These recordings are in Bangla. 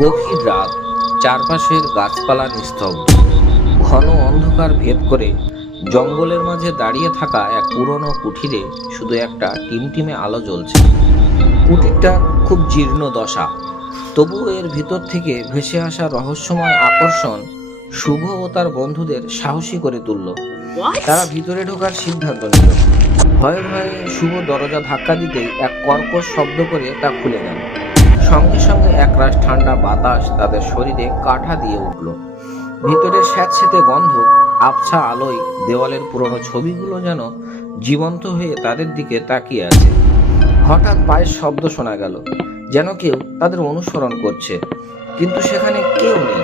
গভীর রাত চারপাশের গাছপালা নিস্তব্ধ। ঘন অন্ধকার ভেদ করে জঙ্গলের মাঝে দাঁড়িয়ে থাকা এক পুরনো কুঠিরে শুধু একটা টিমটিমে আলো জ্বলছে। কুটিরটা খুব জীর্ণ দশা। তবুও এর ভিতর থেকে ভেসে আসা রহস্যময় আকর্ষণ শুভ ও তার বন্ধুদের সাহসী করে তুলল। তারা ভিতরে ঢোকার সিদ্ধান্ত নিল। ভয়ে ভয়ে শুভ দরজা ধাক্কা দিতেই এক কর্কশ শব্দ করে তা খুলে গেল। সঙ্গে সঙ্গে একরাশ ঠান্ডা বাতাস তাদের শরীরে কাঠা দিয়ে উঠল। ভিতরে স্যাঁতস্যাঁতে গন্ধ, আবছা আলোয় দেওয়ালের পুরনো ছবিগুলো যেন জীবন্ত হয়ে তাদের দিকে তাকিয়ে আছে। হঠাৎ পায়ের শব্দ শোনা গেল, যেন কেউ তাদের অনুসরণ করছে। কিন্তু সেখানে কেউ নেই।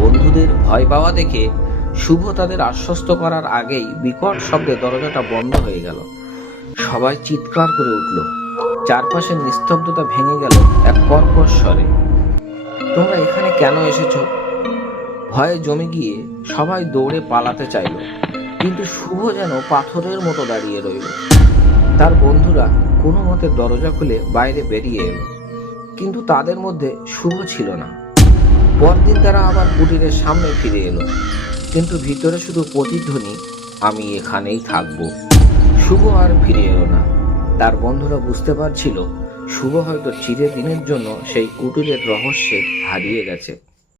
বন্ধুদের ভয় পাওয়া দেখে শুভ তাদের আশ্বস্ত করার আগেই বিকট শব্দে দরজাটা বন্ধ হয়ে গেল। সবাই চিৎকার করে উঠল। চারপাশের নিস্তব্ধতা ভেঙে গেল এক কর্কশ স্বরে। তোমরা এখানে কেন এসেছ? ভয়ে জমে গিয়ে সবাই দৌড়ে পালাতে চাইল, কিন্তু শুভ যেন পাথরের মতো দাঁড়িয়ে রইল। তার বন্ধুরা কোনো মতে দরজা খুলে বাইরে বেরিয়ে এলো, কিন্তু তাদের মধ্যে শুভ ছিল না। পরদিন তারা আবার কুটিরের সামনে ফিরে এলো, কিন্তু ভিতরে শুধু প্রতিধ্বনি, আমি এখানেই থাকব। শুভ আর ফিরে এলো না। তার বন্ধুরা বুঝতে পারছিল শুভ হয়তো চিরদিনের জন্য সেই কুটিরের রহস্যে হারিয়ে গেছে।